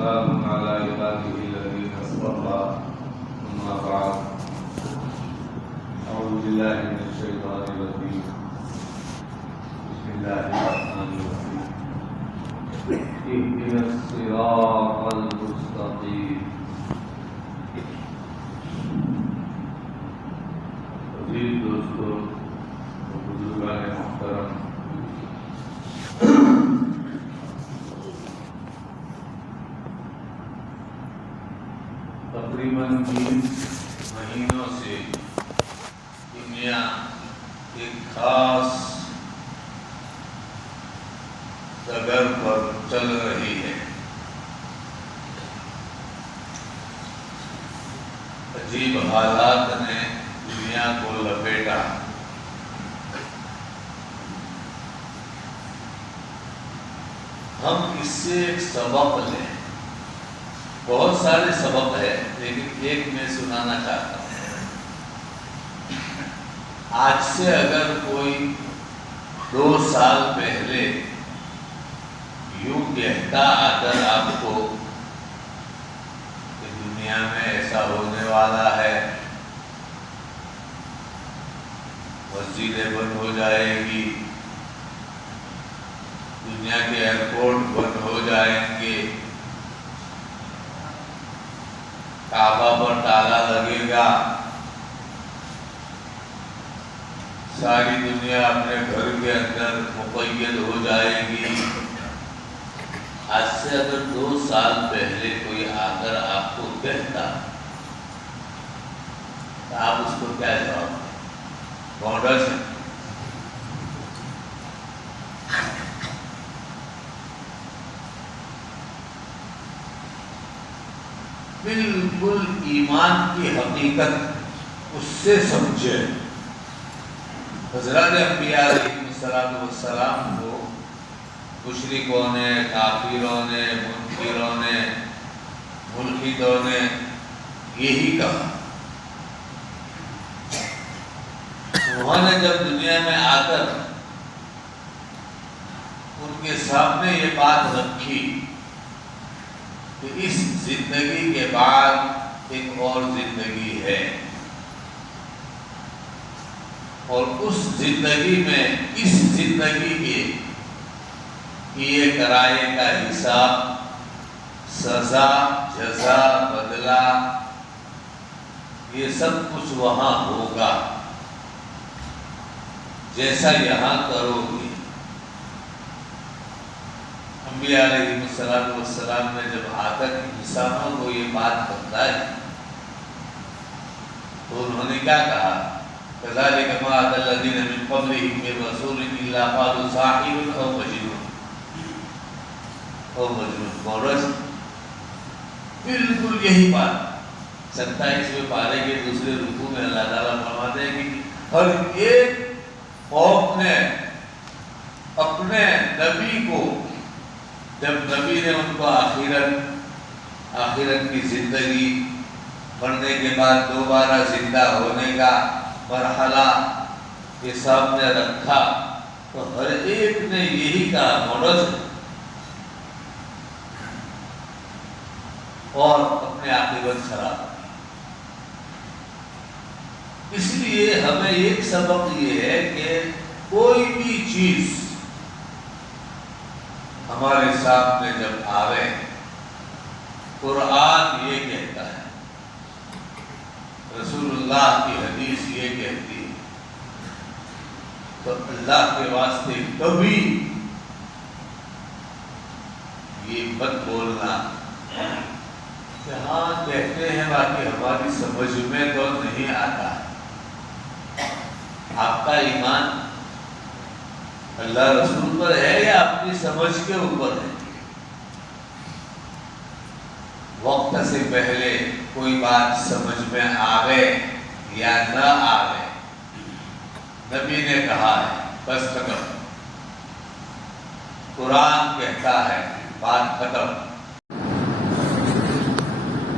وسلام على عباده الذين اصطفى أما بعد أعوذ بالله من الشيطان الرجيم بسم الله الرحمن الرحيم اهدنا الصراط المستقيم عزیز دوستو بزرگان محترم، تقریباً 20 مہینوں سے دنیا ایک خاص ڈگر پر چل رہی ہے۔ عجیب حالات نے دنیا کو لپیٹا۔ ہم اس سے ایک سبق لیں۔ بہت سارے سبق ہے لیکن ایک میں سنانا چاہتا ہوں۔ آج سے اگر کوئی 2 سال پہلے یوں کہتا اگر آپ کو کہ دنیا میں ایسا ہونے والا ہے، مسجدیں بند ہو جائے گی، دنیا کے ایئرپورٹ بند ہو جائیں گے، کعبہ پر تالا لگے گا، ساری دنیا اپنے گھر کے اندر مقید ہو جائے گی، آج سے اگر 2 سال پہلے کوئی آ کر آپ کو کہتا تو آپ اس کو کیا جواب دیں؟ بونڈر سے بالکل ایمان کی حقیقت اس سے سمجھے۔ حضرات انبیاء علیہ السلام کو مشرکوں نے، کافروں نے، منکروں نے، ملحدوں نے یہی کہا۔ انہوں نے جب دنیا میں آ کر ان کے سامنے یہ بات رکھی کہ اس زندگی کے بعد ایک اور زندگی ہے، اور اس زندگی میں اس زندگی کے کیے کرائے کا حساب، سزا، جزا، بدلہ، یہ سب کچھ وہاں ہوگا جیسا یہاں کرو گے۔ انبیاء علیہ السلام نے جب آ کر انسانوں کو یہ بات بتلائی تو انہوں نے کیا کہا؟ كَذَلِكَ مَا أَتَى الَّذِينَ مِن قَبْلِهِم مِّن رَّسُولٍ إِلَّا قَالُوا سَاحِرٌ أَوْ مَجْنُونٌ مورس بالکل یہی بات 27ویں پارے کے دوسرے رکوع میں اللہ تعالیٰ فرماتے ہیں کہ ہر ایک قوم نے اپنے نبی کو، جب نبی نے ان کو آخرت کی زندگی، مرنے کے بعد دوبارہ زندہ ہونے کا مرحلہ یہ سامنے رکھا تو ہر ایک نے یہی کہا مورس، اور اپنے عاقبت خراب۔ اس لیے ہمیں ایک سبق یہ ہے کہ کوئی بھی چیز ہمارے سامنے جب آوے، قرآن یہ کہتا ہے، رسول اللہ کی حدیث یہ کہتی ہے، تو اللہ کے واسطے کبھی یہ مت بولنا کہ ہاں کہتے ہیں باقی ہماری سمجھ میں تو نہیں آتا۔ آپ کا ایمان اللہ رسول پر ہے یا اپنی سمجھ کے اوپر ہے؟ وقت سے پہلے کوئی بات سمجھ میں آوے یا نہ آوے، نبی نے کہا ہے بس ختم، قرآن کہتا ہے بات ختم۔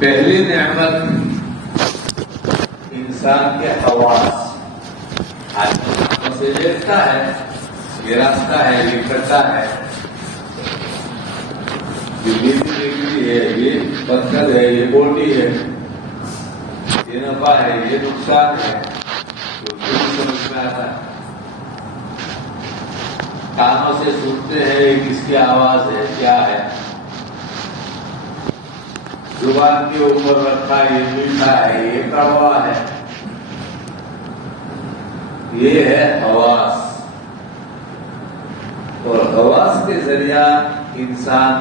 پہلی نعمت انسان کے حواس، آدمی سے دیکھتا ہے، یہ راستہ ہے، یہ کرتا ہے، یہ ڈگری ہے، یہ پتھر ہے، یہ بوٹی ہے، یہ نفع ہے، یہ نقصان ہے، تو سمجھ میں آتا ہے۔ کانوں سے سنتے ہیں یہ کس کی آواز ہے، کیا ہے، زبان کے اوپر رکھا یہ میٹھا ہے، یہ کڑوا ہے، یہ ہے حواس۔ اور حواس کے ذریعہ انسان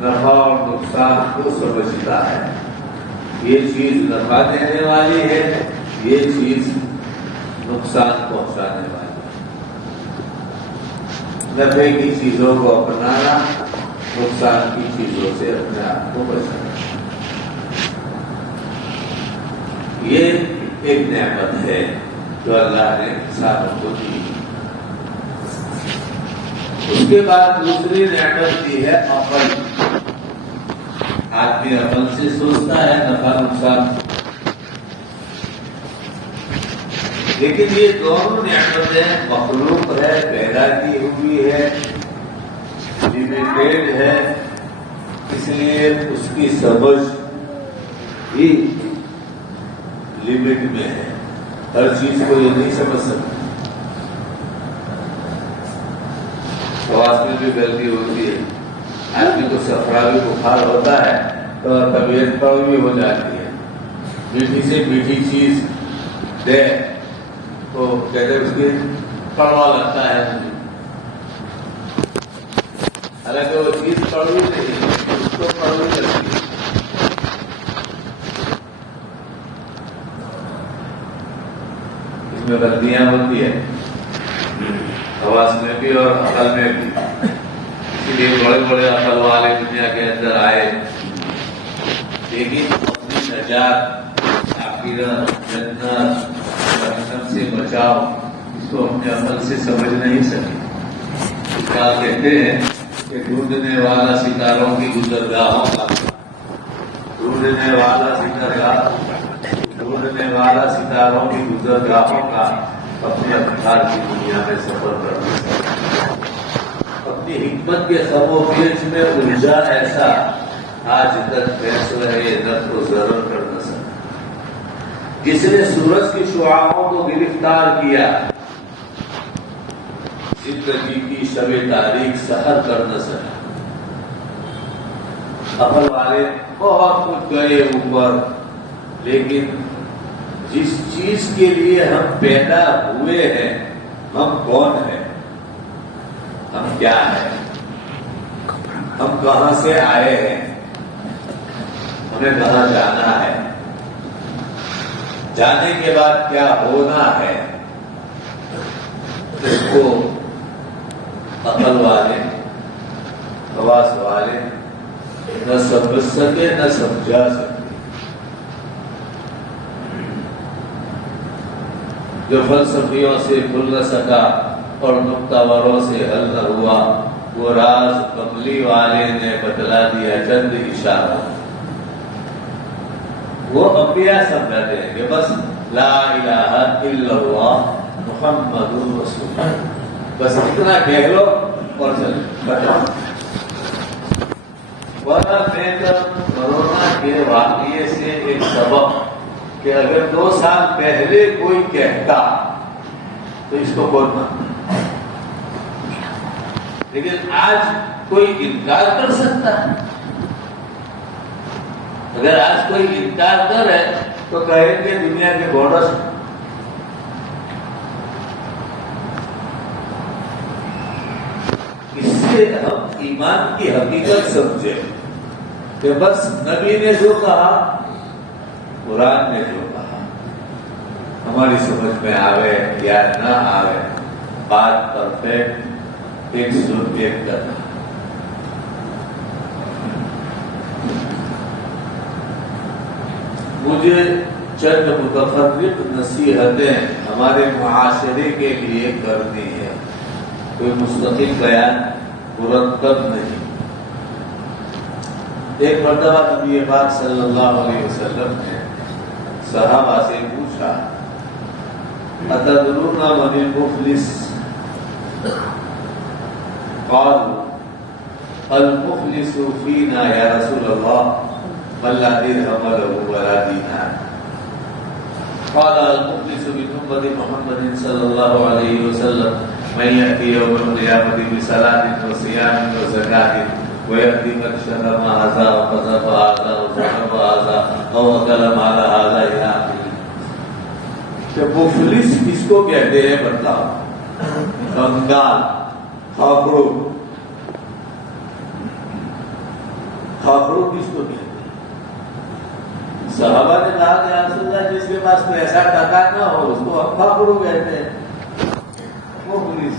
نفع اور نقصان کو سمجھتا ہے، یہ چیز نفع دینے والی ہے، یہ چیز نقصان پہنچانے والی ہے۔ نفع کی چیزوں کو اپنانا، نقصان کی چیزوں سے اپنے آپ کو بچانا، یہ ایک نعمت ہے جو اللہ نے انسانوں کو دی۔ اس کے بعد دوسری نعمت دی ہے عقل۔ آدمی عقل سے سوچتا ہے نفع نقصان، لیکن یہ دونوں نعمتیں مخلوق ہے، پیدا کی ہوئی ہے، لمیٹیڈ ہے، اس لیے اس کی سمجھ بھی لمٹ میں ہے، ہر چیز کو یہ نہیں سمجھ سکتا۔ حواس میں بھی غلطی ہوتی ہے، آدمی کو صفراوی بخار ہوتا ہے تو طبیعت پر بھی ہو جاتی ہے، میٹھی سے میٹھی چیز دے تو کہتے اس کی کڑوا لگتا ہے، حالانکہ وہ چیز کڑوی نہیں، اس کو کڑوی لگتی ہے۔ اس میں غلطیاں ہوتی ہے، حواس میں بھی اور عقل میں بھی، اسی لیے بڑے بڑے عقل والے دنیا کے اندر آئے، لیکن اپنی نجات، آخرت، جنت، جہنم سے بچاؤ اس کو اپنے عقل سے سمجھ نہیں سکے۔ اس کا کہتے ہیں کہ ڈھونڈنے والا ستاروں کی گزرگاہوں کا، ڈھونڈنے والا ستاروں کی گزرگاہوں کا اپنے افکار کی دنیا میں سفر کرنا سکتا، اپنی حکمت کے خم و بیچ میں الجھا ایسا آج تک فیصلہ نہ تو ضرور کر نہ سکا۔ جس نے سورج کی شعاعوں کو گرفتار کیا، زندگی کی شب تاریخ سحر کر نہ سکا۔ عقل والے بہت کچھ گئے اوپر، لیکن جس چیز کے لیے ہم پیدا ہوئے ہیں، ہم کون ہیں، ہم کیا ہیں، ہم کہاں سے آئے ہیں، ہمیں کہاں جانا ہے، جانے کے بعد کیا ہونا ہے، اس کو عقل والے، حواس والے نہ سمجھ سکے نہ سمجھا سکے۔ جو فلسفیوں سے کھل نہ سکا اور نقطہ وروں سے حل نہ ہوا، وہ راز کملی والے نے بتلا دیا چند اشارہ۔ وہ انبیاء سمجھاتے ہیں کہ بس لا الہ الا اللہ محمد رسول اللہ، بس اتنا کہہ لو اور چلو بتاؤ۔ ورنہ میں کرونا کے واقعے سے ایک سبق کہ اگر 2 سال پہلے کوئی کہتا تو اس کو کون مانتا، لیکن آج کوئی انکار کر سکتا ہے۔ اگر آج کوئی انکار کرے تو کہیں گے دنیا کے بارڈر، اس سے ہم ایمان کی حقیقت سمجھے کہ بس نبی نے جو کہا، قرآن نے جو کہا، ہماری سمجھ میں آوے یا نہ آوے، بات پرفیکٹ 101 کرنا۔ مجھے چند متفرق نصیحتیں ہمارے معاشرے کے لیے کرنی ہے، کوئی مستقل بیان مرتب نہیں۔ ایک مرتبہ نبی پاک صلی اللہ علیہ وسلم نے صحابہ سے پوچھا، اتدرون من المفلس؟ قالوا المفلس فینا یا رسول اللہ من لا درہم له ولا دینار قال المفلس من امة محمد صلی اللہ علیہ وسلم من یأتی یوم القیامة بصلاة وصیام وزکاة ویأتی قد شرم هذا وقذف هذا وضرب هذا او اکل مال هذا الى آخره. کہ مفلس کس کو کہتے ہیں بتلاؤ؟ کنگال، کھاکڑو. کھاکڑو کس کو کہتے ہیں؟ صحابہ نے کہا کہ یا رسول اللہ جس کے پاس پیسہ ٹکا نہ ہو اس کو ہم کھاکڑو کہتے ہیں. مفلس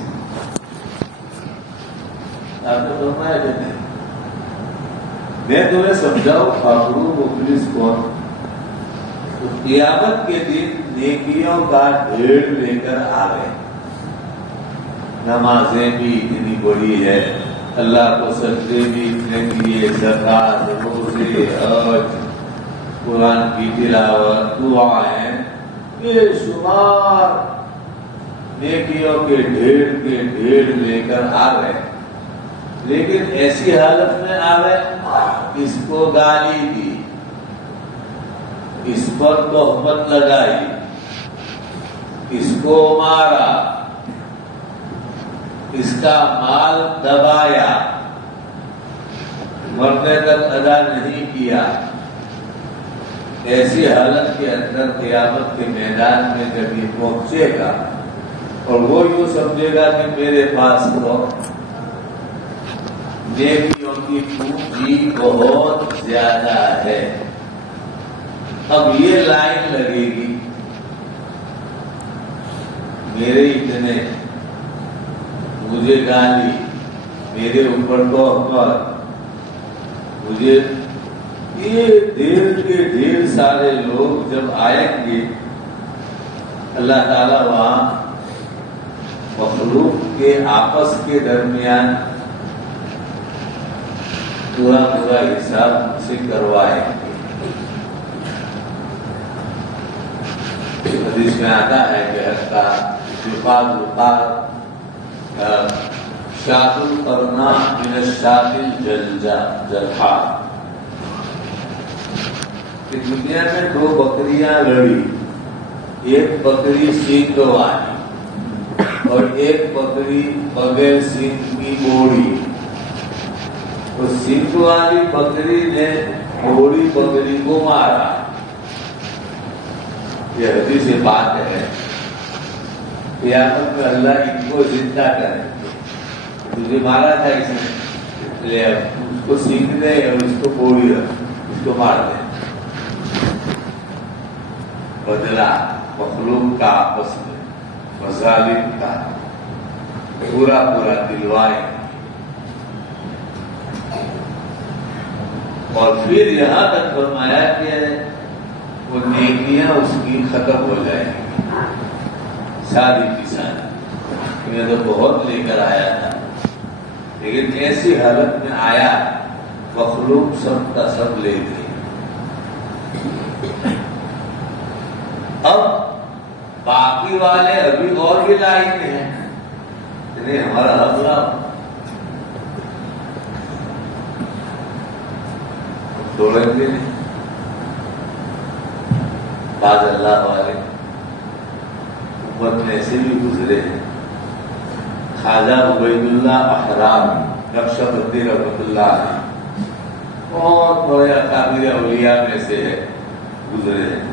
آپ نے فرمایا کہ نہیں. میں تمہیں سمجھاؤں کھاکڑو مفلس کون؟ تو قیامت کے دن نیکیوں کا ڈھیر لے کر آ گئے. نمازیں بھی اتنی بڑی ہے، اللہ کو سجدے بھی اتنے کیے، زکات، روزے، حج، قرآن کی تلاوت، دعائیں، بے شمار نیکیوں کے ڈھیر لے کر آ گئے. لیکن ایسی حالت میں آ گئے اس کو گالی دی، اس پر تہمت لگائی، اس کو مارا، اس کا مال دبایا، مرنے تک ادا نہیں کیا. ایسی حالت کے اندر قیامت کے میدان میں جب یہ پہنچے گا اور وہ یوں سمجھے گا کہ میرے پاس تو نیکیوں کی پونجی بہت زیادہ ہے. اب یہ لائن لگے گی میرے اتنے، مجھے گالی، میرے اوپر تہمت، مجھے یہ ڈھیر سارے لوگ جب آئیں گے اللہ تعالیٰ وہاں مخلوق کے آپس کے درمیان پورا حساب سے کروائیں گے. حدیث میں آتا ہے کہ شاۃ القرناء من الشاۃ الجلحاء. کہ دنیا میں دو بکریاں لڑی، ایک بکری سینگ والی اور ایک بکری بغیر سینگ کی بوڑھی. تو سینگ والی بکری نے بوڑھی بکری کو مارا. یہ حدیث بات ہے. قیامت میں اللہ ان کو زندہ کریں گے. تجھے مارا تھا اس نے، لے اس کو سینگ دے اور اس کو بوڑھی رکھ، اس کو مار دے. بدلا مخلوق کا آپس میں مظالم کا پورا دلوائیں. اور پھر یہاں تک فرمایا کہ وہ نیکیاں اس کی ختم ہو جائیں گی. شادی کی شادی میں تو بہت لے کر آیا تھا، لیکن ایسی حالت میں آیا مخلوق سب کا سب لے گئی. اب باقی والے ابھی اور بھی لائن میں ہیں، نہیں ہمارا حق لاؤ. چھوڑیں گے نہیں. بعض اللہ والے امت میں ایسے بھی گزرے ہیں. خواجہ عبید اللہ احرام نقشبندی رحمۃ اللہ علیہ بہت بڑے اکابر اولیاء میں سے گزرے ہیں.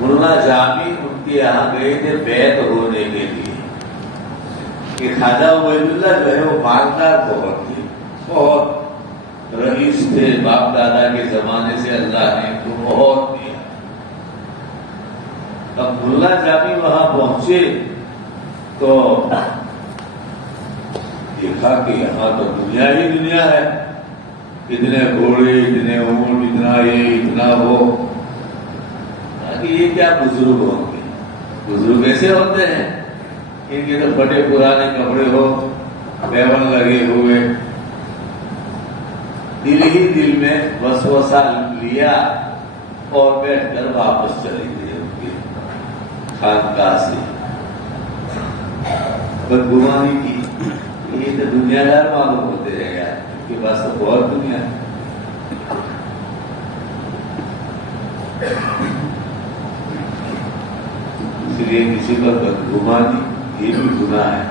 ملا جامی ان کے یہاں گئے تھے بیعت ہونے کے لیے کہ خواجہ عبید اللہ جو ہے وہ مالدار بہت تھے، بہت رئیس تھے، باپ دادا کے زمانے سے اللہ نے ان کو بہت دیا. اب ملا جامی وہاں پہنچے تو دیکھا کہ یہاں تو دنیا ہی دنیا ہے، اتنے گھوڑے، اتنے اونٹ، اتنا یہ اتنا وہ. یہ کیا بزرگ ہوں گے؟ بزرگ ایسے ہوتے ہیں ان کے تو پھٹے پرانے کپڑے ہو، بیون لگے ہوئے. دل ہی دل میں وسوسہ لیا اور بیٹھ کر واپس چلے گئے ان کے خانقاہ سے. بدگمانی کی. یہ تو دنیا دار معلوم ہوتے ہیں یار، ان کے پاس تو بہت دنیا ہے. اس لیے کسی پر بدگمانی یہ بھی گناہ ہے.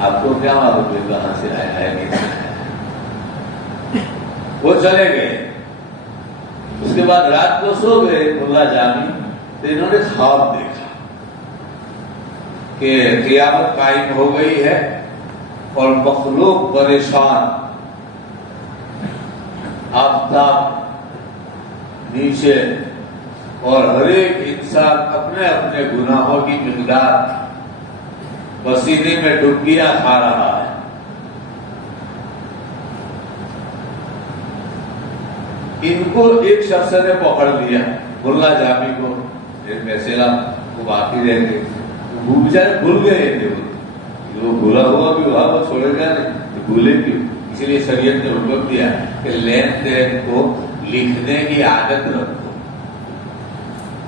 آپ کو کیا معلوم ہے کہاں سے آیا ہے کیسے آیا؟ وہ چلے گئے. اس کے بعد رات کو سو گئے ملا جامی، تو انہوں نے خواب دیکھا کہ قیامت قائم ہو گئی ہے اور مخلوق پریشان، آفتاب نیچے، اور ہر ایک انسان اپنے اپنے گناہوں کی مقدار پسینے میں ڈبکیاں کھا رہا ہے. ان کو ایک شخص نے پکڑ لیا، ملا جامی کو. ایک فیصلہ وہ باقی رہ گئے، وہ بیچارے بھول گئے تھے. وہ بھولا ہوا بھی وہاں وہ چھوڑے گا نہیں، بھولے کیوں؟ اسی لیے شریعت نے حکم دیا کہ لین دین کو لکھنے کی عادت رکھو،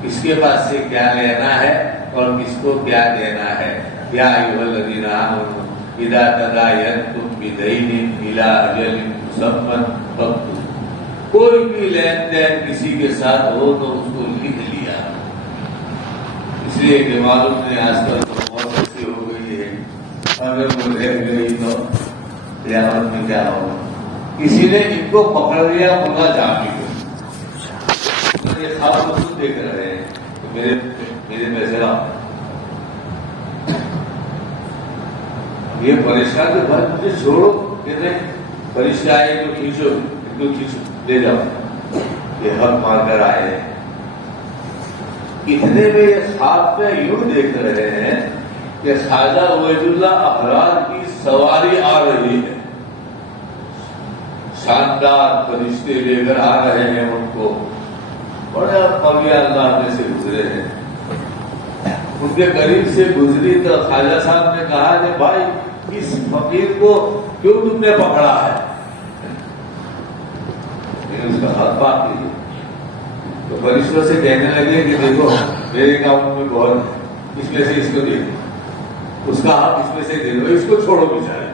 کس کے پاس سے کیا لینا ہے اور کس کو کیا دینا ہے. یا ایھا الذین آمنوا اذا تداینتم بدین الی اجل مسمى فاکتبوہ. کوئی بھی لین دین کسی کے ساتھ ہو تو اس کو لکھ لیا. اس لیے کہ معلوم نہیں آج کل تو بہت ایسی ہو گئی ہے، اگر وہ رہ گئی تو قیامت میں کیا ہوگا. کسی نے ان کو پکڑ لیا ملا جامی کو. یہ خواب کو خود دیکھ رہے ہیں کہ میرے پیسے آپ یہ پریشان کے بعد مجھے چھوڑو کہ نہیں، فرشتے آئے تو کھینچو، ان کو کھینچو لے جاؤ. یہ حق مار کر آئے ہیں. اتنے میں یہ خواب میں یوں دیکھ رہے ہیں کہ خواجہ عبید اللہ احرار کی سواری آ رہی ہے، شاندار فرشتے لے کر آ رہے ہیں ان کو. بڑے اولیاء اللہ میں سے گزرے ہیں. ان کے قریب سے گزری تو خواجہ صاحب نے کہا کہ بھائی اس فقیر کو کیوں تم نے پکڑا ہے؟ اس کا حق بات نہیں. تو فرشتوں سے کہنے لگے کہ دیکھو میرے اکاؤنٹ میں بہت ہے، اس میں سے اس کو دے دو، اس کا حق اس میں سے دے دو، اس کو چھوڑو بیچارے.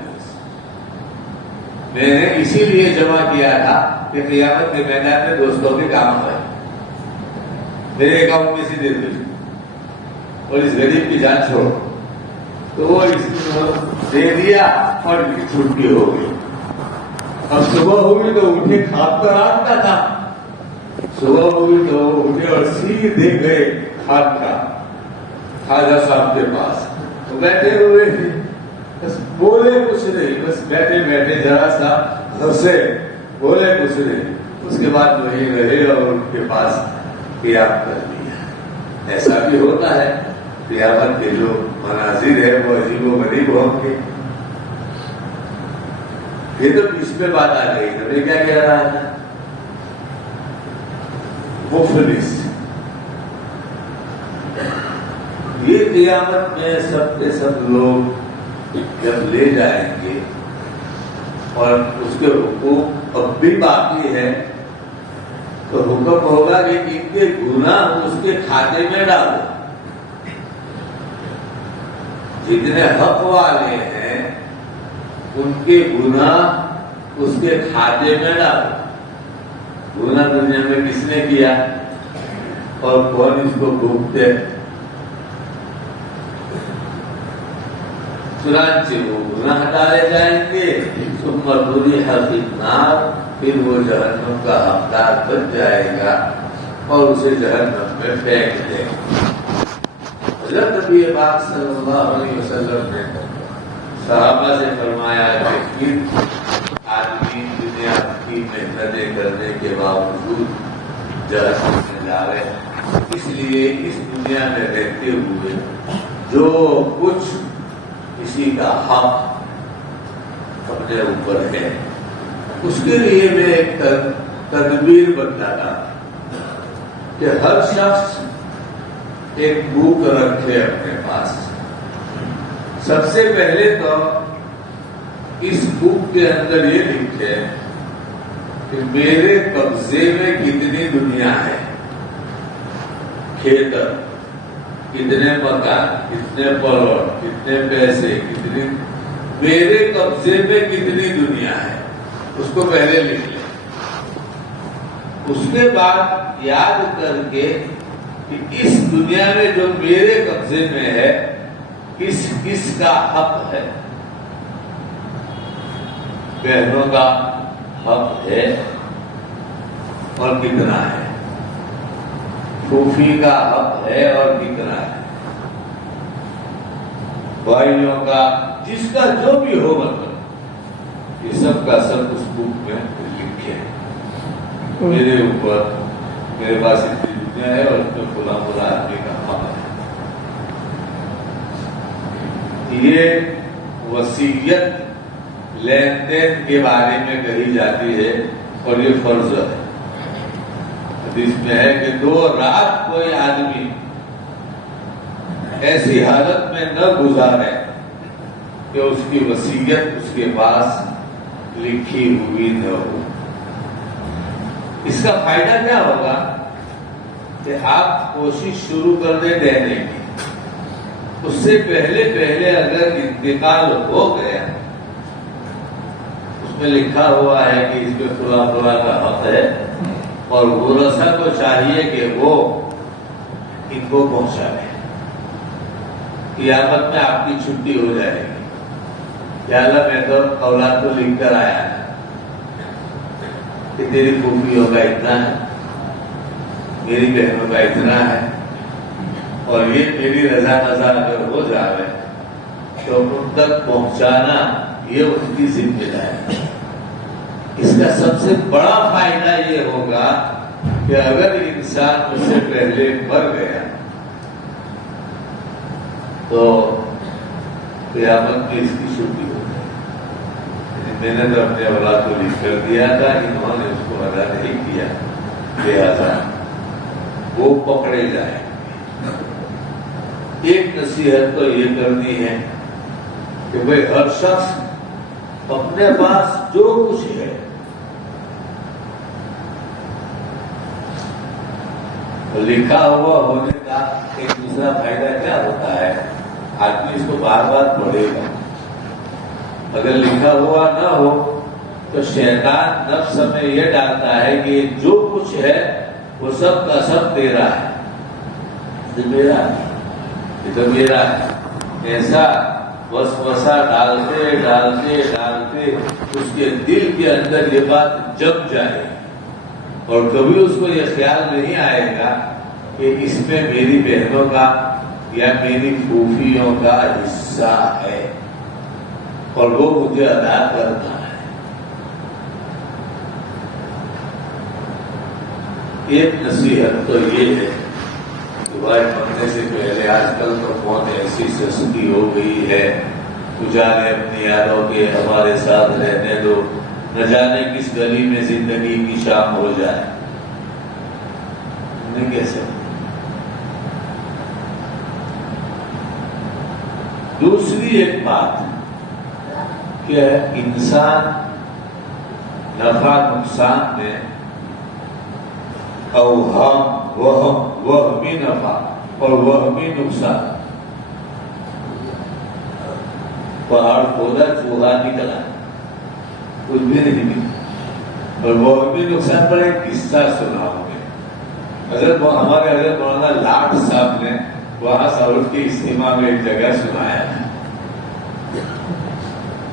میں نے اسی لیے جمع کیا تھا کہ قیامت کے میدان میں دوستوں کے کام آئے. میرے اکاؤنٹ میں سے دے دو اور اس غریب کی جان چھوڑو. تو وہ اس کو دے دیا اور ان کی چھٹی ہو گئی. اب صبح ہوئی تو اٹھے، خواب تو رات کا تھا. صبح ہوئی تو اٹھے اور سیدھے گئے خان کا خواجہ صاحب کے پاس. تو بیٹھے ہوئے تھے، بس بولے کچھ نہیں، بس بیٹھے بیٹھے ذرا سا ہنسے، بولے کچھ نہیں. اس کے بعد وہیں رہے اور ان کے پاس قیام کر لیا. ایسا بھی ہوتا ہے، قیامت کے جو مناظر ہے وہ عجیب و غریب ہوں گے. یہ تو بیچ میں بات آ گئی. میں کیا کہہ رہا تھا؟ مفلس. یہ قیامت میں سب کے سب لوگ جب لے جائیں گے اور اس کے حقوق اب بھی باقی ہے تو حکم ہوگا کہ ان کے گناہ اس کے کھاتے میں ڈالو. جتنے حق والے ہیں ان کے گناہ اس کے کھاتے میں ڈالو. گناہ دنیا میں کس نے کیا اور کون اس کو بھوگتے؟ چنانچہ وہ گناہ ڈالے جائیں گے، ثم طرح فی النار، پھر وہ جہنم کا حقدار بن جائے گا اور اسے جہنم میں پھینک دے گا. حضرت نبی پاک صلی اللہ علیہ وسلم نے صحابہ سے فرمایا کہ پھر آدمی دنیا کی محنتیں کرنے کے باوجود جہنم میں جا رہے ہیں. اس لیے اس دنیا میں رہتے ہوئے جو کچھ کسی کا حق اپنے اوپر ہے اس کے لیے میں ایک تدبیر بتاتا کہ ہر شخص ایک بک رکھے اپنے پاس. سب سے پہلے تو اس بک کے اندر یہ لکھے کہ میرے قبضے میں کتنی دنیا ہے. کھیتر کتنے مکان، کتنے پلاٹ، کتنے پیسے، کتنی میرے قبضے میں کتنی دنیا ہے، اس کو پہلے لکھ لیں. اس کے بعد یاد کر کے کہ اس دنیا میں جو میرے قبضے میں ہے کس کس کا حق ہے. بہنوں کا حق ہے اور کتنا ہے، پھوپھی کا حق ہے اور کتنا ہے، بھائیوں کا، جس کا جو بھی ہو، مطلب یہ سب کا سب اس بک میں لکھے. میرے اوپر، میرے پاس اتنی دنیا ہے اور اس میں کھلا کھلا آدمی کا حق ہے. یہ وصیت لین دین کے بارے میں کہی جاتی ہے اور یہ فرض ہے. حدیث میں ہے کہ 2 رات کوئی آدمی ایسی حالت میں نہ گزارے کہ اس کی وصیت اس کے پاس لکھی ہوئی نہ ہو. اس کا فائدہ کیا ہوگا کہ آپ کوشش شروع کر دیں دینے کی. اس سے پہلے اگر انتقال ہو گیا، اس میں لکھا ہوا ہے کہ اس پہ فلاں فلاں کا حق ہے اور ورثہ کو چاہیے کہ وہ ان کو پہنچا دے. قیامت میں آپ کی چھٹی ہو جائے گی. یا اللہ میں تو اولاد کو لکھ کر آیا کہ تیری پھوپھیوں کا اتنا ہے، میری بہنوں کا اتنا ہے، اور یہ میری رضا اگر ہو جائے تو ان تک پہنچانا یہ ان کی ذمہ داری. اس کا سب سے بڑا فائدہ یہ ہوگا کہ اگر انسان اس سے پہلے مر گیا تو قیامت میں اس کی چھٹی ہو جائے. میں نے تو اپنے اولاد کو لکھ کر دیا تھا، انہوں نے اس کو ادا نہیں کیا، لہذا وہ پکڑے جائیں. ایک نصیحت تو یہ کرنی ہے کہ بھئی ہر شخص اپنے پاس جو کچھ ہے لکھا ہوا ہونے کا ایک دوسرا فائدہ کیا ہوتا ہے، آدمی اس کو بار بار پڑھے گا. اگر لکھا ہوا نہ ہو تو شیطان نفس میں یہ ڈالتا ہے کہ جو کچھ ہے وہ سب کا سب تیرا ہے، یہ میرا ہے، یہ تو میرا ہے. ایسا وسوسہ ڈالتے ڈالتے ڈالتے اس کے دل کے اندر یہ بات جم جائے اور کبھی اس کو یہ خیال نہیں آئے گا کہ اس میں میری بہنوں کا یا میری پھوپھیوں کا حصہ ہے اور وہ مجھے ادا کرنا ہے. ایک نصیحت تو یہ ہے کہ بھائی مرنے سے پہلے آج کل تو بہت ایسی سستی ہو گئی ہے، تو جانے اپنی یادوں کے ہمارے ساتھ رہنے دو، نہ جانے کس گلی میں زندگی کی شام ہو جائے. نہیں کیسے. دوسری ایک بات کہ انسان نفع نقصان میں اوہام، وہمی نفع اور وہمی نقصان. پہاڑ کھودا چوہا نکلا، کچھ بھی نہیں ملا. اور وہمی نقصان پر ایک قصہ سناؤں گے. ہمارے حضرت مولانا لاٹ صاحب نے وہاں سعود کے اجتماع میں ایک جگہ سنایا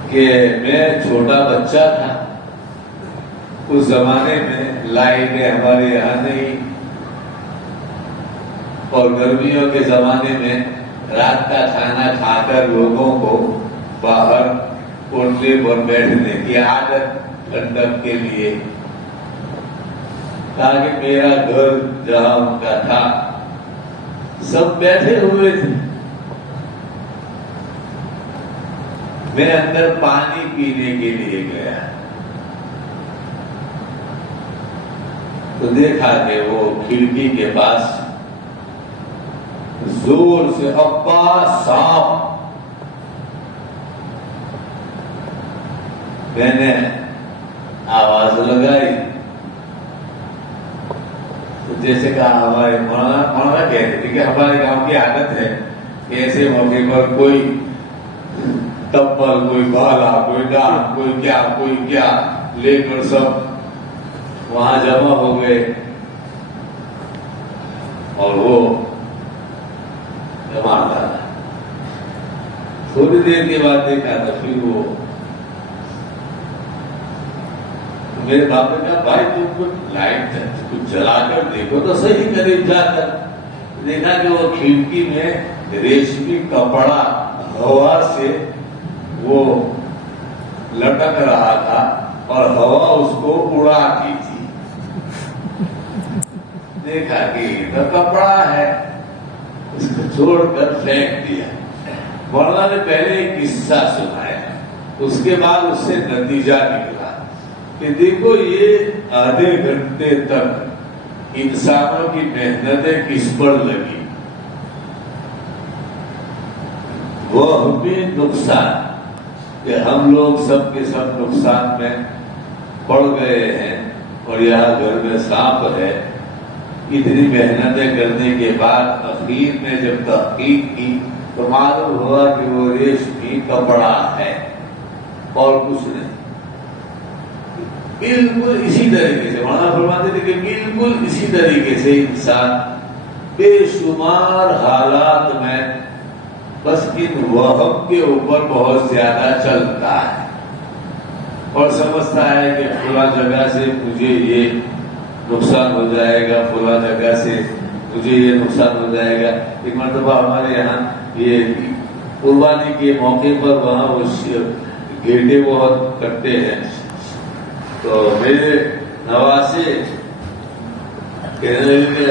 کہ میں چھوٹا بچہ تھا، اس زمانے میں لائٹیں ہمارے یہاں نہیں، اور گرمیوں کے زمانے میں رات کا کھانا کھا کر لوگوں کو باہر کوٹلے پر بیٹھنے کی عادت ٹھنڈک کے لیے، تاکہ میرا گھر جہاں ان کا تھا سب بیٹھے ہوئے تھے. میں اندر پانی پینے کے لیے گیا تو دیکھا کہ وہ کھڑکی کے پاس زور سے ابا صاحب. میں نے آواز لگائی تو جیسے کہا ہمارے مولانا کہتے تھے کہ ہمارے گاؤں کی عادت ہے کہ ایسے موقع پر کوئی تبل، کوئی بالا، کوئی ڈان، کوئی کیا لے کر سب وہاں جمع ہو گئے اور وہ جمع تھا. تھوڑی دیر کے بعد دیکھا تو پھر وہ میرے باپ نے کہا بھائی تم کچھ لائٹ کچھ جلا کر دیکھو تو صحیح قریب جا کر دیکھا کہ وہ کھڑکی میں ریشمی کپڑا ہوا سے وہ لٹک رہا تھا اور ہوا اس کو اڑاتی تھی. دیکھا کہ یہ تو کپڑا ہے، اس کو چھوڑ کر پھینک دیا. مولانا نے پہلے ایک قصہ سنایا، اس کے بعد اس سے نتیجہ نکلا کہ دیکھو یہ آدھے گھنٹے تک انسانوں کی محنتیں کس پر لگی. وہ بھی نقصان کہ ہم لوگ سب کے سب نقصان میں پڑ گئے ہیں اور یہاں گھر میں سانپ ہے. اتنی محنتیں کرنے کے بعد اخیر میں جب تحقیق کی تو معلوم ہوا کہ وہ ریشمی کپڑا ہے اور کچھ نہیں. بالکل اسی طریقے سے مولانا فرماتے تھے کہ بالکل اسی طریقے سے انسان بے شمار حالات میں بس ان وہم کے اوپر بہت زیادہ چلتا ہے اور سمجھتا ہے کہ فلاں جگہ سے مجھے یہ نقصان ہو جائے گا، فلاں جگہ سے مجھے یہ نقصان ہو جائے گا. ایک مرتبہ ہمارے یہاں یہ قربانی کے موقع پر وہاں وہ گھیٹے بہت کٹتے ہیں تو میرے نواسے کہنے لگے کہ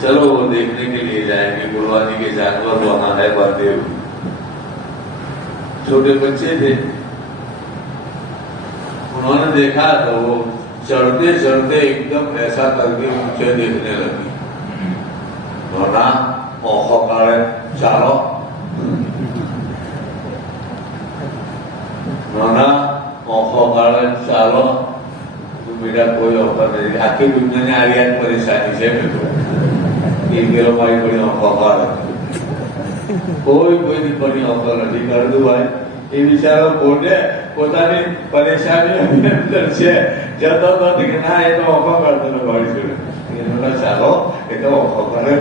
چلو وہ دیکھنے کے لیے جائیں گے، قربانی کے جانور وہاں ہے باندھے ہوئے. چھوٹے بچے تھے، انہوں نے دیکھا تو وہ چڑھتے چڑھتے ایک دم ایسا کر کے اونچے دیکھنے لگی. اوکھو کاڑے چالو اوکھو کاڑے چالو میرا کوئی آفر نہیں. آخری دنیا نے آ گیا پریشانی سے میرے کو ایک کلو بھائی بڑی آفر کوئی بڑی آفر نہیں کر دوں بھائی. یہ بیچارہ کوٹے પોતાની પરેશાની અંદર છે જતો નથી કે ના એ તો ઓફો કરતો ભાઈ જોડે એનો ચાલો એ તો ઓફો કરે.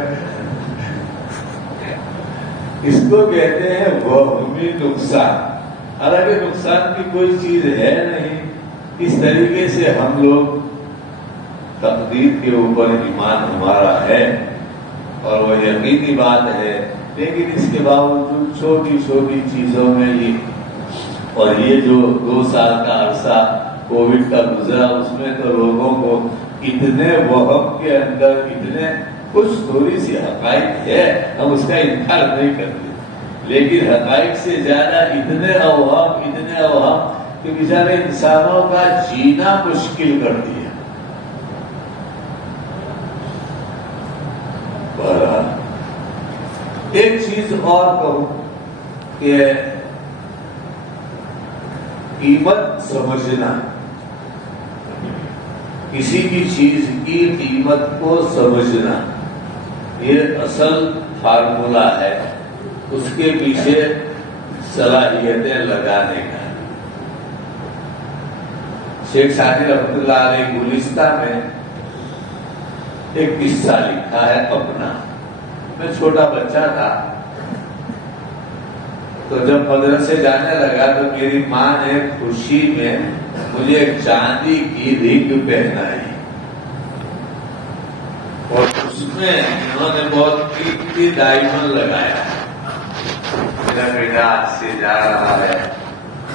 اس کو کہتے ہیں وہمی نقصان. حالانکہ نقصان کی کوئی چیز ہے نہیں. اس طریقے سے ہم لوگ تقدیر کے اوپر ایمان ہمارا ہے اور وہ یقینی بات ہے، لیکن اس کے باوجود چھوٹی چھوٹی چیزوں میں اور یہ جو 2 سال کا عرصہ کووڈ کا گزرا اس میں تو لوگوں کو اتنے وہم کے اندر اتنے کچھ تھوڑی سی حقائق ہے، ہم اس کا انکار نہیں کرتے، لیکن حقائق سے زیادہ اتنے اوہام کہ بیچارے انسانوں کا جینا مشکل کر دیا. ایک چیز اور کہوں کہ قیمت سمجھنا، کسی بھی چیز کی قیمت کو سمجھنا، یہ اصل فارمولہ ہے اس کے پیچھے صلاحیتیں لگانے کا. شیخ سعدی رحمۃ اللہ علیہ گلستہ میں ایک قصہ لکھا ہے اپنا. میں چھوٹا بچہ تھا تو جب مدرسے جانے لگا تو میری ماں نے خوشی میں مجھے ایک چاندی کی رنگ پہنائی اور اس میں انہوں نے بہت قیمتی ڈائمنڈ لگایا. میرا بیٹا آج سے جا رہا ہے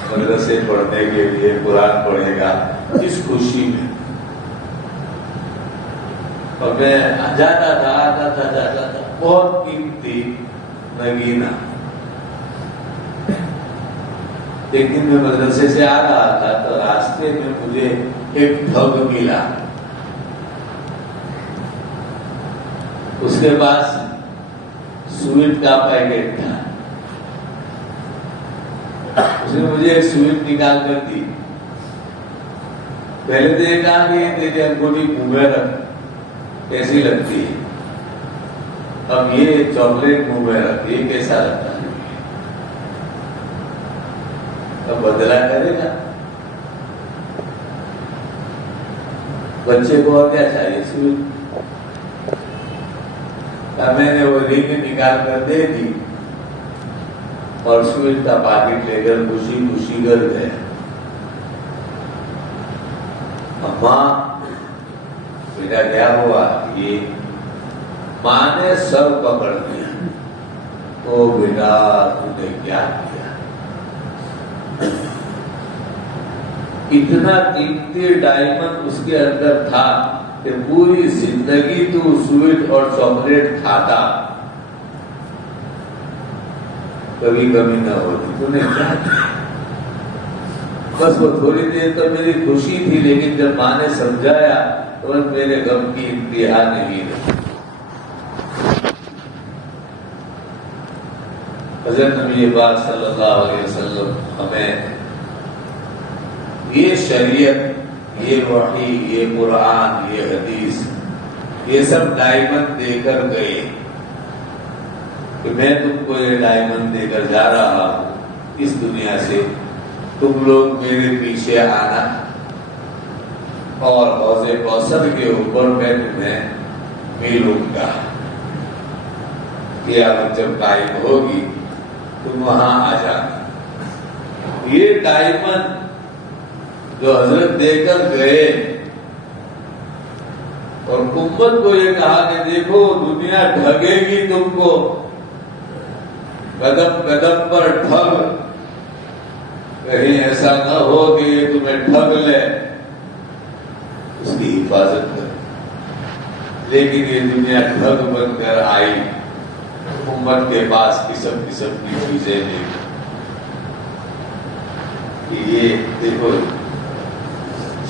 مدرسے پڑھنے کے لیے، قرآن پڑھے گا، اس خوشی میں. اور میں جاتا تھا بہت قیمتی نگینا. ایک دن میں مدرسے سے آ رہا تھا تو راستے میں مجھے ایک ٹھگ ملا. اس کے پاس سویٹ کا پیکٹ تھا. اس نے مجھے ایک سویٹ نکال کر دی. پہلے تو یہ کہا کہ یہ انگوٹھی منہ میں رکھ. کیسی لگتی ہے؟ اب یہ چاکلیٹ منہ میں رکھتی ہے، کیسا لگتا ہے؟ اب بدلا کرے گا؟ بچے کو اور کیا چاہیے؟ سویٹ۔ میں نے وہ رنگ نکال کر دے دی اور سویٹ کا پاکٹ لے کر خوشی خوشی کر گئے۔ ماں، بیٹا کیا ہوا؟ یہ ماں نے سر پکڑ لیا۔ تو بیٹا تو نے کیا کیا؟ اتنا قیمتی ڈائمنڈ اس کے اندر تھا کہ پوری زندگی تو سویٹ اور چاکلیٹ کھاتا، کبھی کمی نہ ہوتی۔ تو نے کیا کیا؟ بس وہ تھوڑی دیر تو میری خوشی تھی، لیکن جب ماں نے سمجھایا تو میرے غم کی انتہا نہیں رہی۔ حضرت نبی پاک صلی اللہ علیہ وسلم ہمیں یہ شریعت، یہ وحی، یہ قرآن، یہ حدیث، یہ سب ڈائمنڈ دے کر گئے کہ میں تم کو یہ ڈائمنڈ دے کر جا رہا ہوں اس دنیا سے، تم لوگ میرے پیچھے آنا اور حوض کوثر کے اوپر میں تمہیں ملوں گا۔ قیامت جب قائم ہوگی تم وہاں آ جانا۔ یہ ڈائمنڈ جو حضرت دے کر گئے اور امت کو یہ کہا کہ دیکھو دنیا ٹھگے گی تم کو، قدم قدم پر ٹھگ، کہیں ایسا نہ ہو کہ یہ تمہیں ٹھگ لے، اس کی حفاظت کرے۔ لیکن یہ دنیا ٹھگ بن کر آئی، امت کے پاس قسم قسم کی چیزیں لے کہ یہ دیکھو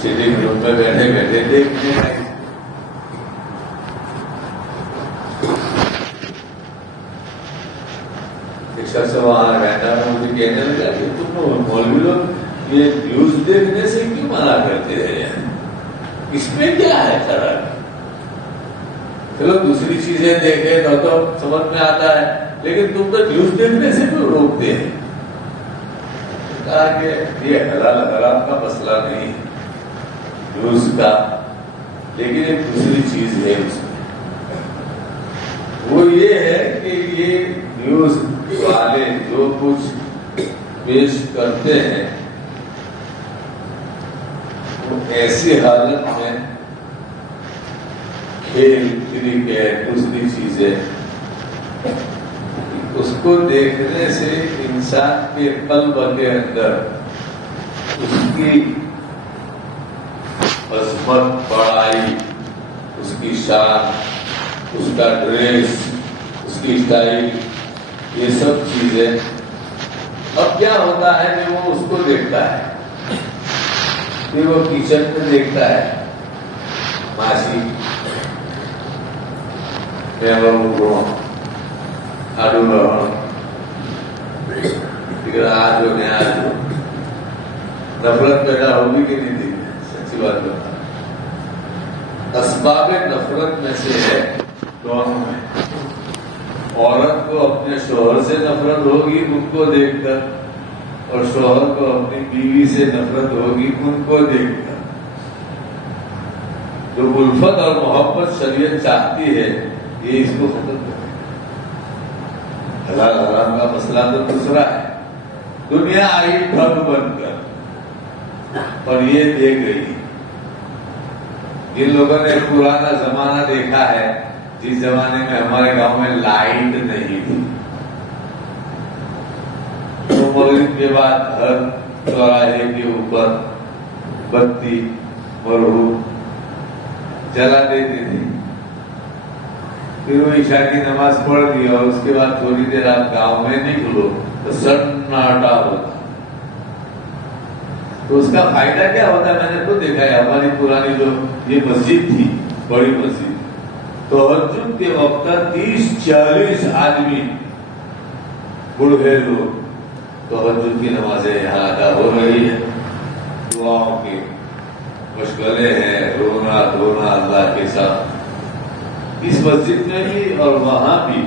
سٹنگ روم میں بیٹھے بیٹھے دیکھنے لگے۔ ایک شخص وہاں رہتا ہے، مجھے کہنے لگا کہ تم مولوی لوگ یہ نیوز دیکھنے سے کیوں منع کرتے ہیں؟ اس میں کیا ہے خرابی؟ چلو دوسری چیزیں دیکھیں تو سمجھ میں آتا ہے، لیکن تم تو نیوز دیکھنے سے کیوں روکتے ہیں؟ کہا کہ یہ حلال حرام کا مسئلہ نہیں ہے نیوز کا، لیکن ایک دوسری چیز ہے اس میں، وہ یہ ہے کہ یہ نیوز والے جو کچھ پیش کرتے ہیں وہ ایسی حالت میں کھیل کرکٹ دوسری چیزیں، اس کو دیکھنے سے انسان کے قلب کے اندر اس کی عظمت، بڑائی، اس کی شان، اس کا ڈریس، اس کی اسٹائل، یہ سب چیزیں، اب کیا ہوتا ہے کہ وہ اس کو دیکھتا ہے، پھر وہ کچن میں دیکھتا ہے ماشی آڈو آج ہو گیا، آج ہو نفرت پیدا ہوگی کہ نہیں تھی؟ سچی بات بتا، اسباب نفرت میں سے ہے دونوں میں، عورت کو اپنے شوہر سے نفرت ہوگی ان کو دیکھ کر، اور شوہر کو اپنی بیوی سے نفرت ہوگی ان کو دیکھ کر۔ جو الفت اور محبت شریعت چاہتی ہے یہ اس کو ختم کرے۔ حلال حرام کا مسئلہ تو دوسرا ہے، دنیا آئی ٹھگ بن کر اور یہ دیکھ گئی۔ جن لوگوں نے پرانا زمانہ دیکھا ہے، جس زمانے میں ہمارے گاؤں میں لائٹ نہیں تھی، تو مغرب کے بعد ہر چوراہے کے اوپر بتی مرہون جلا دیتی تھی، پھر وہ عشاء کی نماز پڑھ لی اور اس کے بعد تھوڑی دیر آپ گاؤں میں نکلو تو سناٹا ہوتا۔ تو اس کا فائدہ کیا ہوتا ہے؟ میں نے خود دیکھا ہے، ہماری پرانی جو یہ مسجد تھی، بڑی مسجد، تہجد کے وقت 30-40 آدمی بوڑھے لوگ تہجد کی نمازیں یہاں ادا ہو رہی ہے، دعاؤں کی مشغلے ہیں، رونا دھونا اللہ کے ساتھ، اس مسجد میں بھی اور وہاں بھی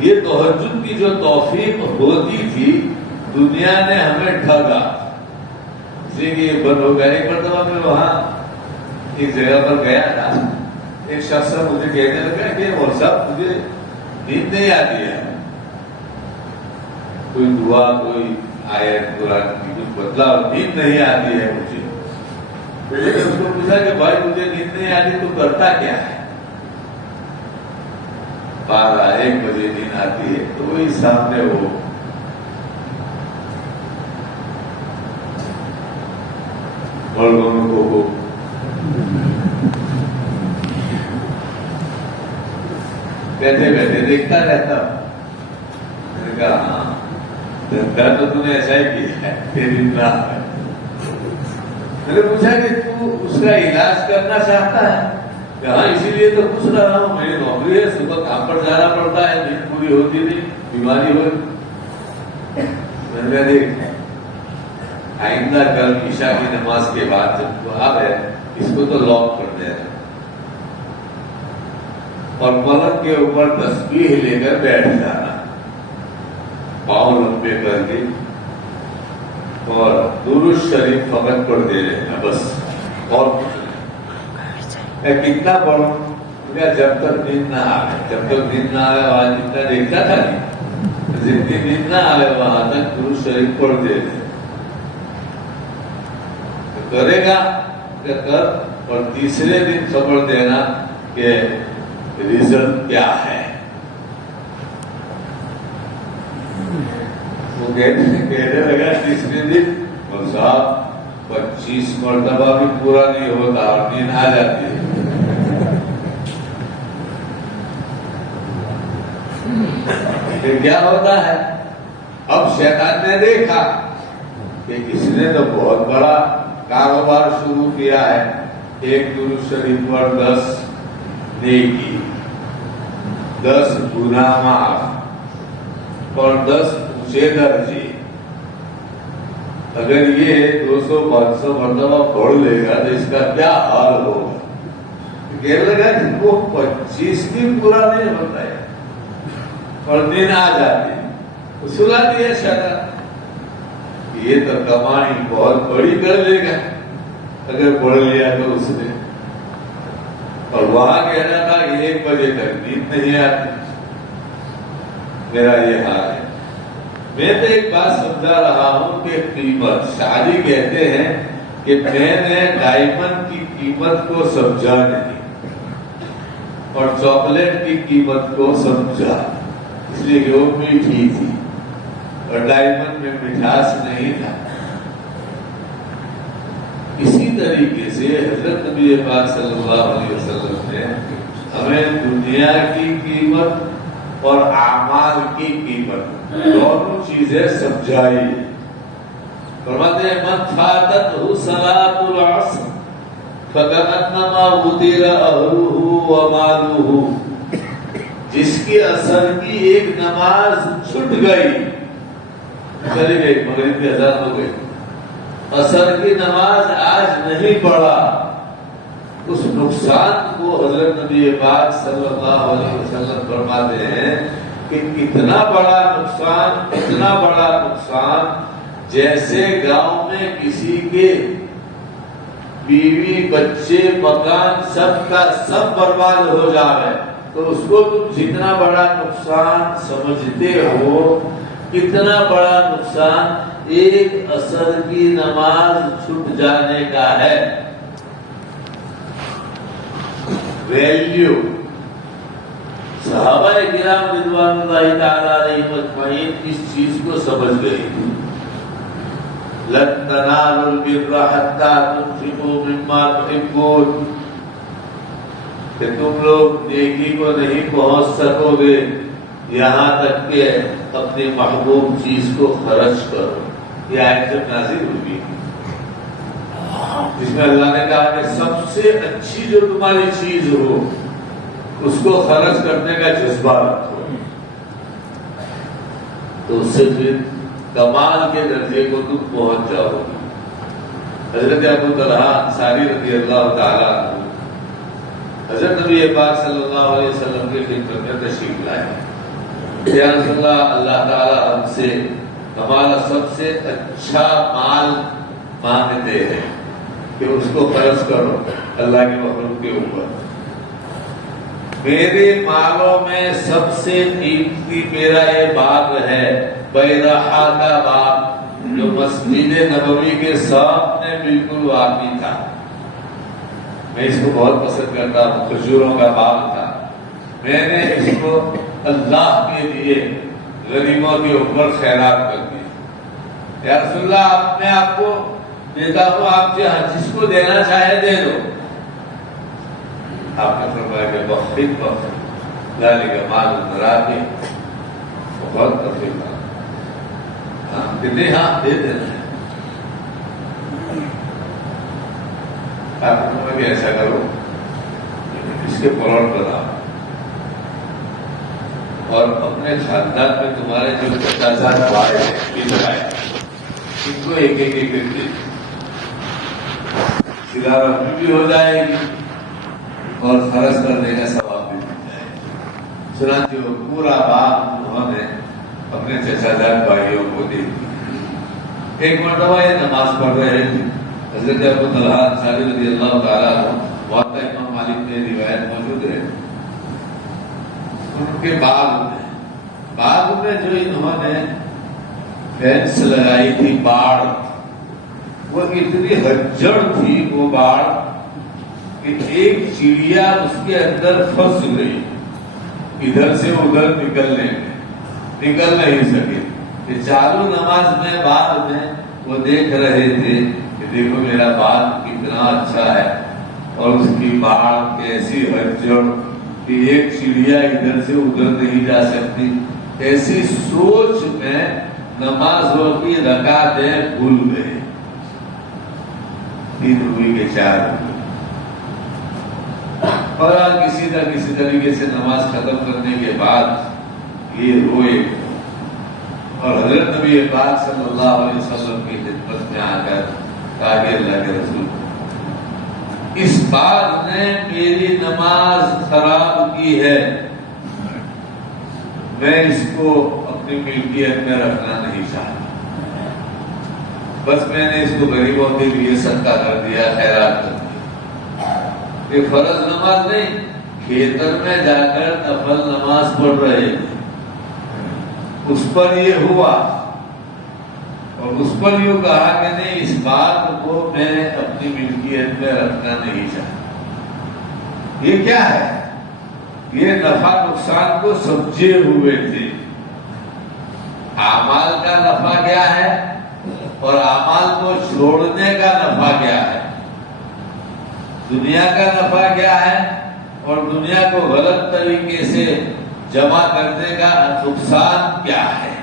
یہ تہجد کی جو توفیق ہوتی تھی دنیا نے ہمیں ٹھگا، اس لیے کہ یہ بند ہو گیا۔ ایک مرتبہ میں وہاں ایک جگہ پر گیا تھا، ایک شخص مجھے کہنے لگا کہ وہ صاحب مجھے نیند نہیں آتی ہے، کوئی دعا کوئی آیت قرآن کی کچھ بدلاؤ، نیند نہیں آتی ہے مجھے۔ میں نے اس کو پوچھا کہ بھائی مجھے نیند نہیں آتی تو کرتا کیا ہے؟ 12-1 بجے نیند آتی ہے تو وہی سامنے وہ بڑوں کو بیٹھے بیٹھے دیکھتا رہتا ہوں۔ میں نے کہا ہاں دھندا تو تم نے ایسا ہی کیا ہے، تیری رات ہے۔ میں نے پوچھا کہ تو اس کا علاج کرنا چاہتا ہے؟ کہ ہاں اسی لیے تو پوچھ رہا ہوں، میری نوکری ہے، صبح کام پر جانا پڑتا ہے، نیند پوری ہوتی نہیں، بیماری ہو۔ میں نے کہا دیکھ آئندہ کل عشاء کی نماز کے بعد جب تو آ گئے اس کو تو لاک کر دے اور پلنگ کے اوپر تسبیح لے کر بیٹھ جانا، پاؤں لمبے کر کے اور درود شریف فقط پڑھ دے رہنا بس، اور کچھ نہیں۔ میں کتنا پڑھوں؟ جب تک نیند نہ آئے، جب تک نیند نہ آئے وہاں جتنا دیکھتا تھا نہیں، جتنی نیند نہ آئے وہاں تک درود شریف پڑھ دے رہے۔ کرے گا کہ کر، اور تیسرے دن خبر دینا کہ ریزلٹ کیا ہے۔ وہ کہنے لگا تیسرے دن اور صاحب 25 مرتبہ بھی پورا نہیں ہوتا اور نیند آ جاتی ہے۔ پھر کیا ہوتا ہے؟ اب شیطان نے دیکھا کہ اس نے تو بہت بڑا کاروبار شروع کیا ہے، ایک درود شریف پر 10 نیکی، 10 گناہ معاف اور 10 اونچے درجے۔ اگر یہ 200-500 مرتبہ پڑھ لے گا تو اس کا کیا حال ہوگا؟ کہنے لگا جن کو 25 بھی پورا نہیں ہوتا ہے اور دن آ جاتے، سلا دیا شیطان، یہ تو کمائی بہت بڑی کر لے گا اگر پڑھ لیا تو اس نے۔ اور وہاں کہنا تھا 1 بجے تک نیند نہیں آتی، میرا یہ حال ہے۔ میں تو ایک بات سمجھا رہا ہوں کہ قیمت، شادی کہتے ہیں کہ میں نے ڈائمنڈ کی قیمت کو سمجھا نہیں اور چاکلیٹ کی قیمت کو سمجھا، اس لیے کہ وہ میٹھی تھی اور ڈائمنڈ میں مٹھاس نہیں تھا۔ اسی طریقے سے حضرت نبی پاک صلی اللہ علیہ وسلم نے ہمیں دنیا کی قیمت اور اعمال کی قیمت دونوں چیزیں سمجھائی۔ فرماتے ہیں من فاتتہ صلاۃ العصر فکأنما غدر اہلہ ومالہ، جس کی عصر کی ایک نماز چھٹ گئی، چلی گئی، مغرب کی اذان ہو گئی، عصر کی نماز آج نہیں پڑھا، اس نقصان کو حضرت نبی پاک صلی اللہ علیہ وسلم فرماتے ہیں کہ اتنا بڑا نقصان، اتنا بڑا نقصان جیسے گاؤں میں کسی کے بیوی بچے مکان سب کا سب برباد ہو جائے تو اس کو تم جتنا بڑا نقصان سمجھتے ہو، اتنا بڑا نقصان ایک عصر کی نماز چھوٹ جانے کا ہے۔ ویلیو صحابہ کرام رضوان اللہ تعالی علیہم اجمعین اس چیز کو سمجھ گئی۔ لن تنالوا البر حتى تنفقوا مما تحبون، کہ تم لوگ نیکی کو نہیں پہنچ سکو گے یہاں تک کہ اپنی محبوب چیز کو خرچ کرو۔ یہ آیت جب نازل ہوئی جس میں اللہ نے کہا کہ سب سے اچھی جو تمہاری چیز ہو اس کو خرچ کرنے کا جذبہ رکھو، تو اس سے پھر کمال کے درجے کو تم پہنچ جاؤ گے۔ حضرت ابو طلحہ انصاری رضی اللہ تعالیٰ عنہ حضرت نبی پاک صلی اللہ علیہ وسلم کے خدمت میں تشریف لائے، یا رسول اللہ، اللہ تعالیٰ ہم سے ہمارا سب سے اچھا مال مانگتے ہیں کہ اس کو خرچ کرو اللہ کے مخلوق کے اوپر۔ میرے مالوں میں سب سے قیمتی میرا یہ باغ ہے، بیرحا کا باغ، جو مسجد نبوی کے سامنے بالکل واقع تھا۔ میں اس کو بہت پسند کرتا ہوں، کھجوروں کا باغ تھا۔ میں نے اس کو اللہ کے لیے غریبوں کے اوپر خیرات کر دیا۔ یا رسول اللہ، میں آپ کو دیتا ہوں، آپ جس کو دینا چاہے دے دو۔ آپ نے فرمایا کہ وقت ذالک مال النراقی، بہت تفصیل تھا، کتنے ہاں دے دینا ہے۔ آپ نے فرمایا کہ ایسا کرو، اس کے پلاٹ بناؤ اور اپنے خاندان میں تمہارے جو 50,000 بھائی ہیں ان کو ایک ایک ایک دے، سلاوٹ بھی ہو جائے گی اور خرچ کرنے کا ثواب بھی مل جائے گا۔ چنانچہ وہ پورا باغ انہوں نے اپنے 50,000 بھائیوں کو دے دیا۔ ایک مرتبہ یہ نماز پڑھ رہے تھے، حضرت ابو طلحہ انصاری رضی اللہ تعالیٰ عنہ، موطا امام مالک میں روایت موجود ہے، ان کے باغ میں جو انہوں نے فینس لگائی تھی، باڑ، وہ اتنی ہجڑ تھی وہ باڑ کہ ایک چڑیا اس کے اندر پھنس گئی، ادھر سے ادھر نکل نہیں سکے۔ یہ چالو نماز میں باغ میں وہ دیکھ رہے تھے کہ دیکھو میرا باغ کتنا اچھا ہے اور اس کی باڑ کیسی ہجڑ کہ ایک چڑیا ادھر سے ادھر نہیں جا سکتی۔ ایسی سوچ میں نمازوں کی رکعتیں بھول گئے، 3 ہوئی کہ 4 ہوئی، اور کسی طریقے سے نماز ختم کرنے کے بعد یہ روئے اور حضرت نبی پاک صلی اللہ علیہ وسلم کی خدمت میں آ کر کہا کہ اللہ کے رسول، اس باغ نے میری نماز خراب کی ہے، میں اس کو اپنی ملکیت میں رکھنا نہیں چاہتا، بس میں نے اس کو غریبوں کے لیے صدقہ کر دیا، خیرات کر دیا۔ یہ فرض نماز نہیں، کھیتر میں جا کر نفل نماز پڑھ رہے تھے، اس پر یہ ہوا اور اس پر یوں کہا کہ نہیں، اس بات کو میں اپنی ملکیت میں رکھنا نہیں چاہتا۔ یہ کیا ہے؟ یہ نفع نقصان کو سمجھے ہوئے تھے۔ اعمال کا نفع کیا ہے اور اعمال کو چھوڑنے کا نفع کیا ہے، دنیا کا نفع کیا ہے اور دنیا کو غلط طریقے سے جمع کرنے کا نقصان کیا ہے۔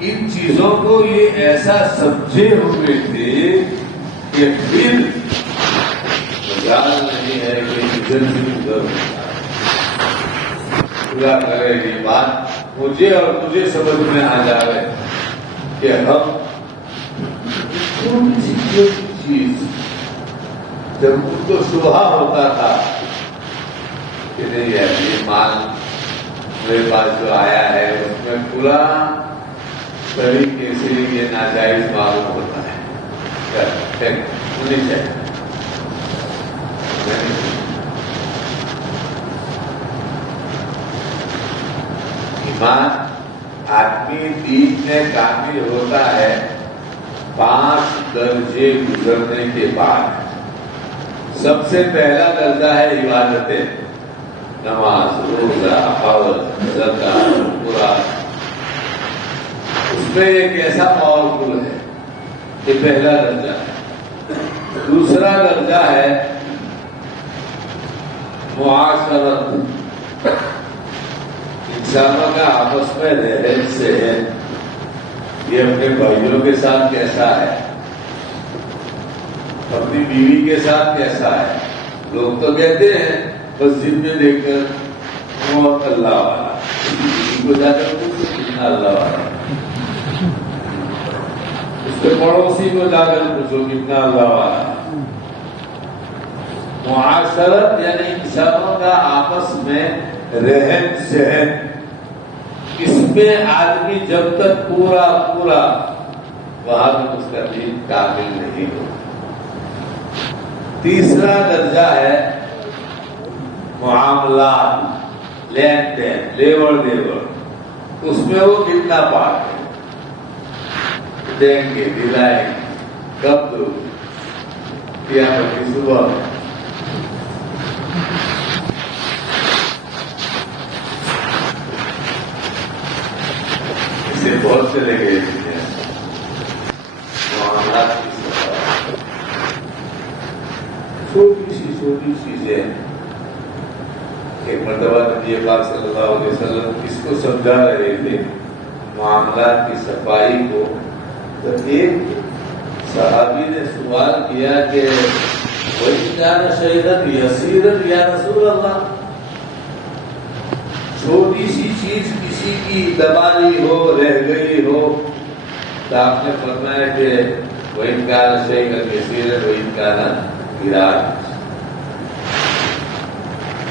ان چیزوں کو یہ ایسا سمجھے ہوئے تھے کہ پھر مجال نہیں ہے کہ ادھر سے ادھر پورا کرے۔ یہ بات مجھے اور تجھے سمجھ میں آ جائے کہ ہم چیز جب ان کو شبہ ہوتا تھا کہ نہیں یار یہ مال میرے پاس جو آیا ہے اس میں پورا طریقے سے یہ ناجائز معلوم ہوتا ہے، نہیں چاہیے۔ ایمان آدمی دین میں کامل ہوتا ہے 5 درجے گزرنے کے بعد۔ سب سے پہلا درجہ ہے عبادتیں، نماز، روزہ، حج، زکات، قرآن۔ اس میں ایک ایسا پاورفل ہے، یہ پہلا درجہ ہے۔ دوسرا درجہ ہے معاشرت، انسانوں کا آپس میں رہن سے ہے، یہ اپنے بھائیوں کے ساتھ کیسا ہے، اپنی بیوی کے ساتھ کیسا ہے۔ لوگ تو کہتے ہیں مسجد میں دیکھ کر وہ اللہ والا، کسی کو جا کر کتنا اللہ والا، اس کے پڑوسی کو جا کر پوچھو کتنا اللہ والا۔ معاشرت یعنی انسانوں کا آپس میں رہن سہن، اس میں آدمی جب تک پورا وہاں تک اس کا دین کامل نہیں ہو۔ تیسرا درجہ ہے معاملات، لین دین، لیور دیور، اس میں وہ کتنا پاک ہے، دیں گے دلائیں گے، کب دو قیامت کی صبح۔ اسے بہت سے لے گئے معاملات کی صفائی، چھوٹی سی چیزیں۔ ایک مرتبہ نبی پاک صلی اللہ علیہ وسلم اس کو سمجھا رہے تھے معاملات کی صفائی کو، تو ایک صحابی نے سوال کیا کہ وَإِنْ كَانَ شَيْئًا يَسِيرًا یا رسول اللہ، چھوٹی سی چیز کسی کی دبائی ہو، رہ گئی ہو، تو آپ نے فرمایا کہ وَإِنْ كَانَ شَيْئًا يَسِيرًا وَإِنْ كَانَ قِرَاءً،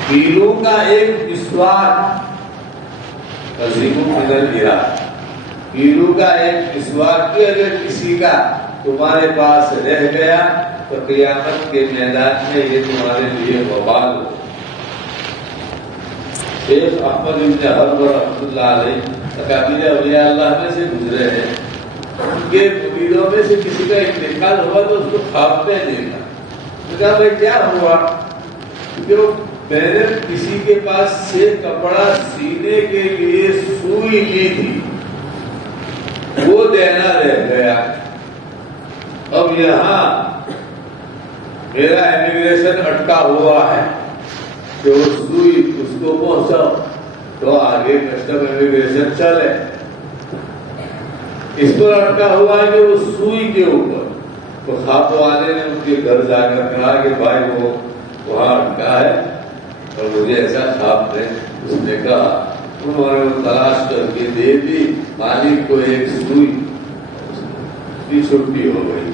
کیلوں کا ایک مسواک عظیم من العراق، کیلوں کا ایک مسواک بھی اگر کسی کا تمہارے پاس رہ گیا تو قیامت کے میدان میں یہ تمہارے لیے وبال ہو۔ شیخ احمد بن حنبل رحمۃ اللہ علیہ اکابر اولیاء اللہ میں سے گزرے ہیں، ان کے مریدوں میں سے کسی کا انتقال ہوا تو اس کو خواب میں دیکھا، کہا بھائی کیا ہوا؟ کیونکہ میں نے کسی کے پاس سے کپڑا سینے کے لیے سوئی لی تھی، وہ دینا رہ گیا، اب یہاں میرا امیگریشن اٹکا ہوا ہے کہ وہ سوئی اس کو پہنچاؤ تو آگے کسٹم امیگریشن چلے، اس پر اٹکا ہوا ہے کہ وہ سوئی کے اوپر۔ تو خواب والے نے ان کے گھر جا کر کہا کہ بھائی وہ وہاں اٹکا ہے اور مجھے ایسا خواب ہے۔ اس نے کہا، انہوں نے وہ تلاش کر کے دے دی، مالک کو ایک سوئی کی چھٹی ہو گئی۔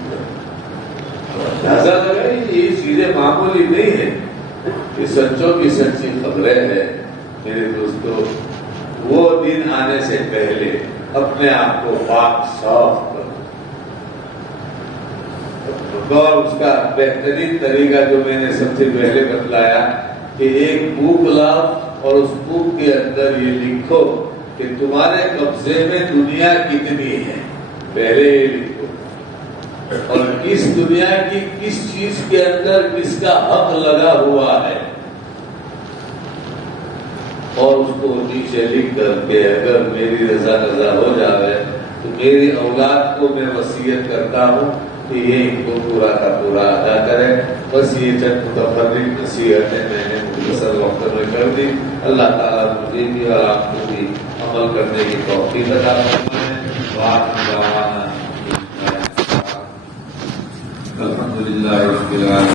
ایسا لگا یہ چیزیں معمولی نہیں ہیں، یہ سچوں کی سچی خبریں ہیں میرے دوستو۔ وہ دن آنے سے پہلے اپنے آپ کو پاک صاف کرو، اور اس کا بہترین طریقہ جو میں نے سب سے پہلے بتلایا کہ ایک بک لاؤ اور اس بک کے اندر یہ لکھو کہ تمہارے قبضے میں دنیا کتنی ہے، پہلے یہ لکھو، اور کس دنیا کی کس چیز کے اندر کس کا حق لگا ہوا ہے، اور اس کو نیچے لکھ کر کے اگر میری رضا ہو جائے تو میری اولاد کو میں وصیت کرتا ہوں کہ یہ ان کو پورا کا پورا ادا کرے۔ بس یہ چند متفرق نصیحتیں میں نے مختصر وقت میں کر دی۔ اللہ تعالیٰ مجھے بھی اور آپ کو بھی عمل کرنے کی توفیق عطا فرمائے۔ الحمد للہ رب العالمین۔